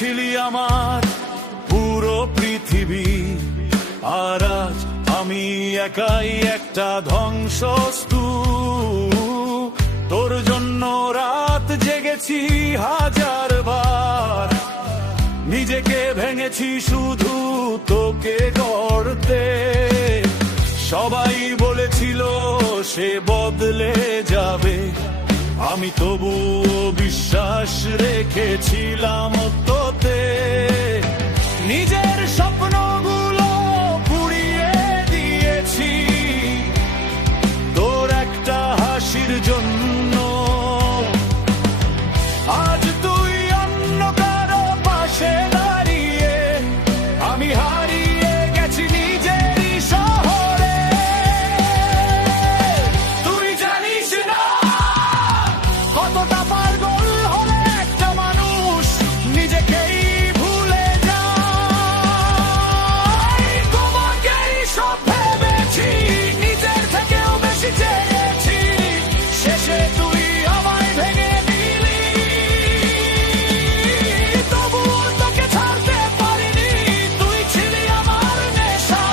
ছিলি আমার পুরো পৃথিবী, আর আজ আমি একাই একটা ধ্বংসস্তূ। তোর জন্য রাত জেগেছি হাজার বার, নিজেকে ভেঙেছি শুধু তোকে গড়তে। সবাই বলেছিল সে বদলে যাবে, আমি তবুও বিশ্বাস রেখেছিলাম তোতে। নিজের স্বপ্নগুলো পুড়িয়ে দিয়েছি তোর একটা হাসির জন্য। আজ তুই অন্য কারো পাশে দাঁড়িয়ে, আমি হারিয়ে গেছি নিজেরই শহরে। তুই জানিস না কতটা পাগল হলে একটা মানুষ নিজেকেই ভুলে যায়। তোমাকেই সব ভেবেছি, নিজের থেকেও বেশি চেয়েছি, শেষে তুই আমায় ভেঙে দিলি। তবুও তোকে ছাড়তে পারিনি, তুই ছিলি আমার নেশা,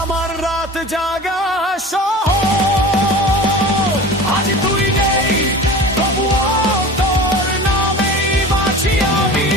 আমার রাত জাগা শহর। আজ তুই নেই, তবুও তোর নামেই বাঁচি আমি।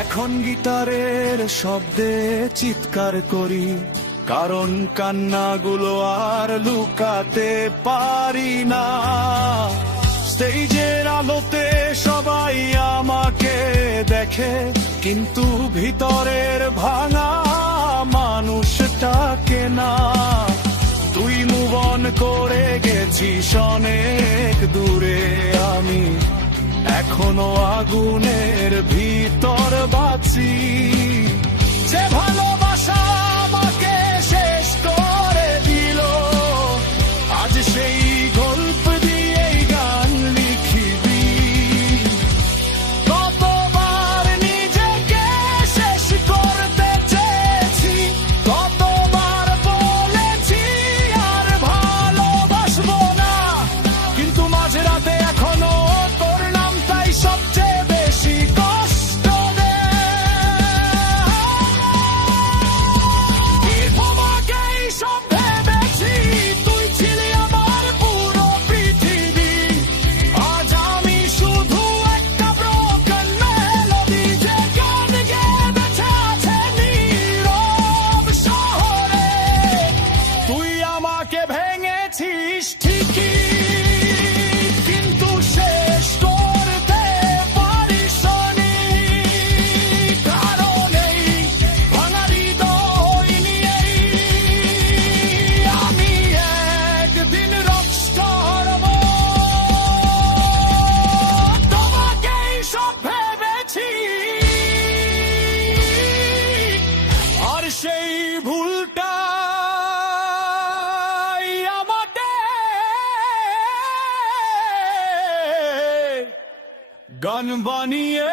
এখন গিটারের শব্দে চিৎকার করি, কারণ কান্নাগুলো আর লুকাতে পারি না। স্টেজের আলোতে সবাই আমাকে দেখে, কিন্তু ভিতরের ভাঙা মানুষটাকে না। তুই মুভ অন করে গেছিস অনেক দূরে, আমি এখনো আগুনের ভিতর বাঁচি। যে ভালোবাসা আমাকে শেষ করে দিল, আজ সেই গল্প দিয়েই গান লিখিবি। কতবার নিজেকে শেষ করতে চেয়েছি, কতবার বলেছি আর ভালোবাসবো না, কিন্তু মাঝরাতে এখনো তোর নামটাই সবচেয়ে বেশি কষ্ট দেয়। তোমাকেই সব ভেবেছি, তুই ছিলি আমার পুরো পৃথিবী, আজ আমি শুধু একটা ব্রোকেন মেলোডি, যে গান গেয়ে বেঁচে আছে নীরব শহরে। তুই আমাকে ভেঙেছিস ঠিকই, কিন্তু শেষ করতে পারিসনি, কারণ এই ভাঙা হৃদয় নিয়েই আমি একদিন রকস্টার হব। তোমাকেই সব ভেবেছি, আর সেই ভুলটাই আমাদের গান বানিয়ে